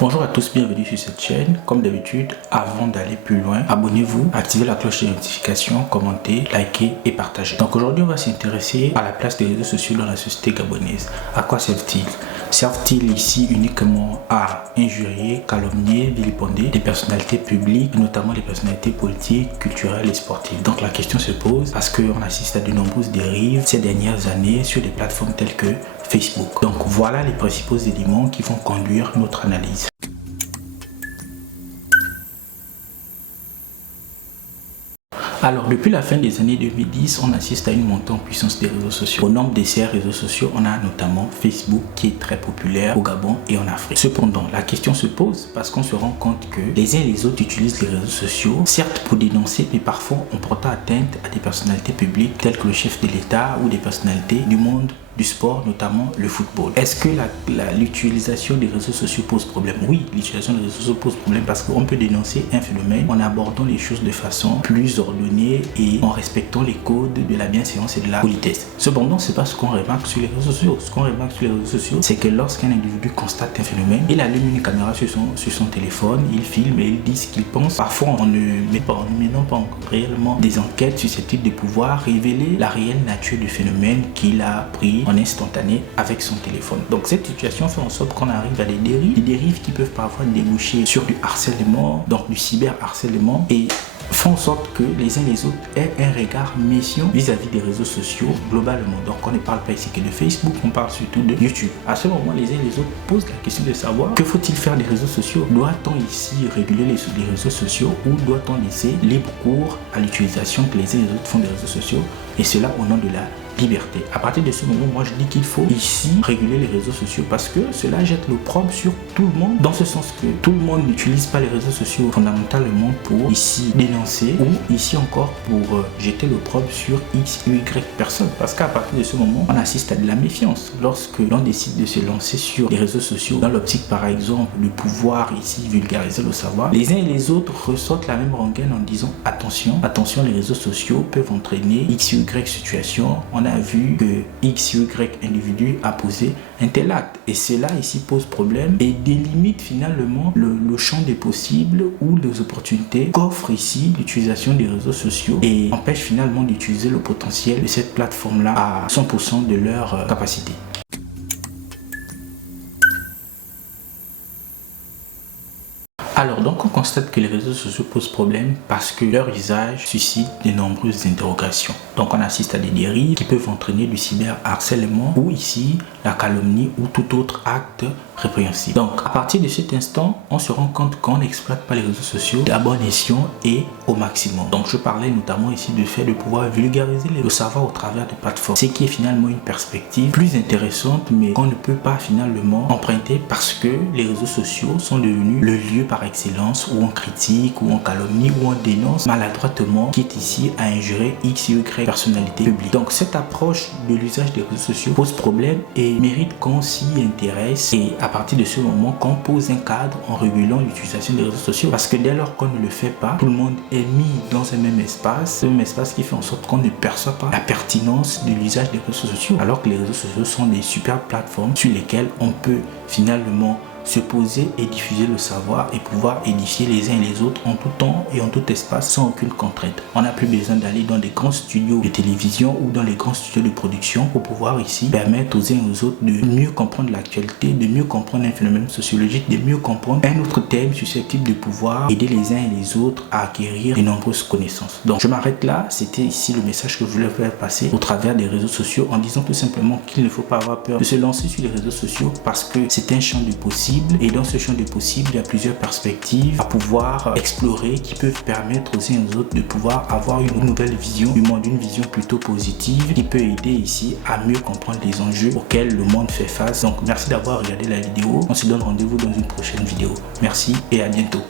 Bonjour à tous, bienvenue sur cette chaîne. Comme d'habitude, avant d'aller plus loin, abonnez-vous, activez la cloche de notification, commentez, likez et partagez. Donc aujourd'hui, on va s'intéresser à la place des réseaux sociaux dans la société gabonaise. À quoi servent-ils? Servent-ils ici uniquement à injurier, calomnier, vilipender des personnalités publiques, notamment des personnalités politiques, culturelles et sportives? Donc la question se pose parce qu'on assiste à de nombreuses dérives ces dernières années sur des plateformes telles que Facebook. Donc voilà les principaux éléments qui vont conduire notre analyse. Alors, depuis la fin des années 2010, on assiste à une montée en puissance des réseaux sociaux. Au nombre de ces réseaux sociaux, on a notamment Facebook qui est très populaire au Gabon et en Afrique. Cependant, la question se pose parce qu'on se rend compte que les uns et les autres utilisent les réseaux sociaux, certes pour dénoncer, mais parfois en portant atteinte à des personnalités publiques telles que le chef de l'État ou des personnalités du monde du sport, notamment le football. Est-ce que l'utilisation des réseaux sociaux pose problème? Oui, l'utilisation des réseaux sociaux pose problème parce qu'on peut dénoncer un phénomène en abordant les choses de façon plus ordonnée et en respectant les codes de la bienséance et de la politesse. Cependant, c'est pas ce qu'on remarque sur les réseaux sociaux. Ce qu'on remarque sur les réseaux sociaux, c'est que lorsqu'un individu constate un phénomène, il allume une caméra sur son téléphone, il filme et il dit ce qu'il pense. Parfois, on ne menant pas réellement des enquêtes susceptibles de pouvoir révéler la réelle nature du phénomène qu'il a pris en instantané avec son téléphone. Donc cette situation fait en sorte qu'on arrive à des dérives qui peuvent parfois déboucher sur du harcèlement, donc du cyberharcèlement, et font en sorte que les uns et les autres aient un regard méfiant vis-à-vis des réseaux sociaux globalement. Donc on ne parle pas ici que de Facebook, on parle surtout de YouTube. À ce moment, les uns et les autres posent la question de savoir que faut-il faire des réseaux sociaux? Doit-on ici réguler les réseaux sociaux ou doit-on laisser libre cours à l'utilisation que les uns et les autres font des réseaux sociaux, et cela au nom de la liberté? À partir de ce moment, moi je dis qu'il faut ici réguler les réseaux sociaux parce que cela jette l'opprobre sur tout le monde, dans ce sens que tout le monde n'utilise pas les réseaux sociaux fondamentalement pour ici dénoncer ou ici encore pour jeter l'opprobre sur X ou Y personnes, parce qu'à partir de ce moment, on assiste à de la méfiance. Lorsque l'on décide de se lancer sur les réseaux sociaux dans l'optique par exemple de pouvoir ici vulgariser le savoir, les uns et les autres ressortent la même rengaine en disant attention, les réseaux sociaux peuvent entraîner X ou Y situation. On a vu que X ou Y individu a posé un tel acte, et cela ici pose problème et délimite finalement le champ des possibles ou des opportunités qu'offre ici l'utilisation des réseaux sociaux et empêche finalement d'utiliser le potentiel de cette plateforme là à 100% de leur capacité. Alors donc on constate que les réseaux sociaux posent problème parce que leur usage suscite de nombreuses interrogations. Donc on assiste à des dérives qui peuvent entraîner du cyberharcèlement ou ici la calomnie ou tout autre acte répréhensible. Donc à partir de cet instant, on se rend compte qu'on n'exploite pas les réseaux sociaux à bon escient et au maximum. Donc je parlais notamment ici du fait de pouvoir vulgariser le savoir au travers de plateformes, ce qui est finalement une perspective plus intéressante mais qu'on ne peut pas finalement emprunter parce que les réseaux sociaux sont devenus le lieu par excellence où on critique, où on calomnie, où on dénonce maladroitement, qui est ici à injurer X ou Y personnalité publique. Donc cette approche de l'usage des réseaux sociaux pose problème et mérite qu'on s'y intéresse, et à partir de ce moment qu'on pose un cadre en régulant l'utilisation des réseaux sociaux, parce que dès lors qu'on ne le fait pas, tout le monde est mis dans un même espace qui fait en sorte qu'on ne perçoit pas la pertinence de l'usage des réseaux sociaux, alors que les réseaux sociaux sont des super plateformes sur lesquelles on peut finalement se poser et diffuser le savoir et pouvoir édifier les uns et les autres en tout temps et en tout espace sans aucune contrainte. On n'a plus besoin d'aller dans des grands studios de télévision ou dans les grands studios de production pour pouvoir ici permettre aux uns et aux autres de mieux comprendre l'actualité, de mieux comprendre un phénomène sociologique, de mieux comprendre un autre thème susceptible de pouvoir aider les uns et les autres à acquérir de nombreuses connaissances. Donc je m'arrête là, c'était ici le message que je voulais faire passer au travers des réseaux sociaux en disant tout simplement qu'il ne faut pas avoir peur de se lancer sur les réseaux sociaux parce que c'est un champ de possibles. Et dans ce champ de possibles, il y a plusieurs perspectives à pouvoir explorer qui peuvent permettre aux uns et aux autres de pouvoir avoir une nouvelle vision du monde, une vision plutôt positive qui peut aider ici à mieux comprendre les enjeux auxquels le monde fait face. Donc merci d'avoir regardé la vidéo. On se donne rendez-vous dans une prochaine vidéo. Merci et à bientôt.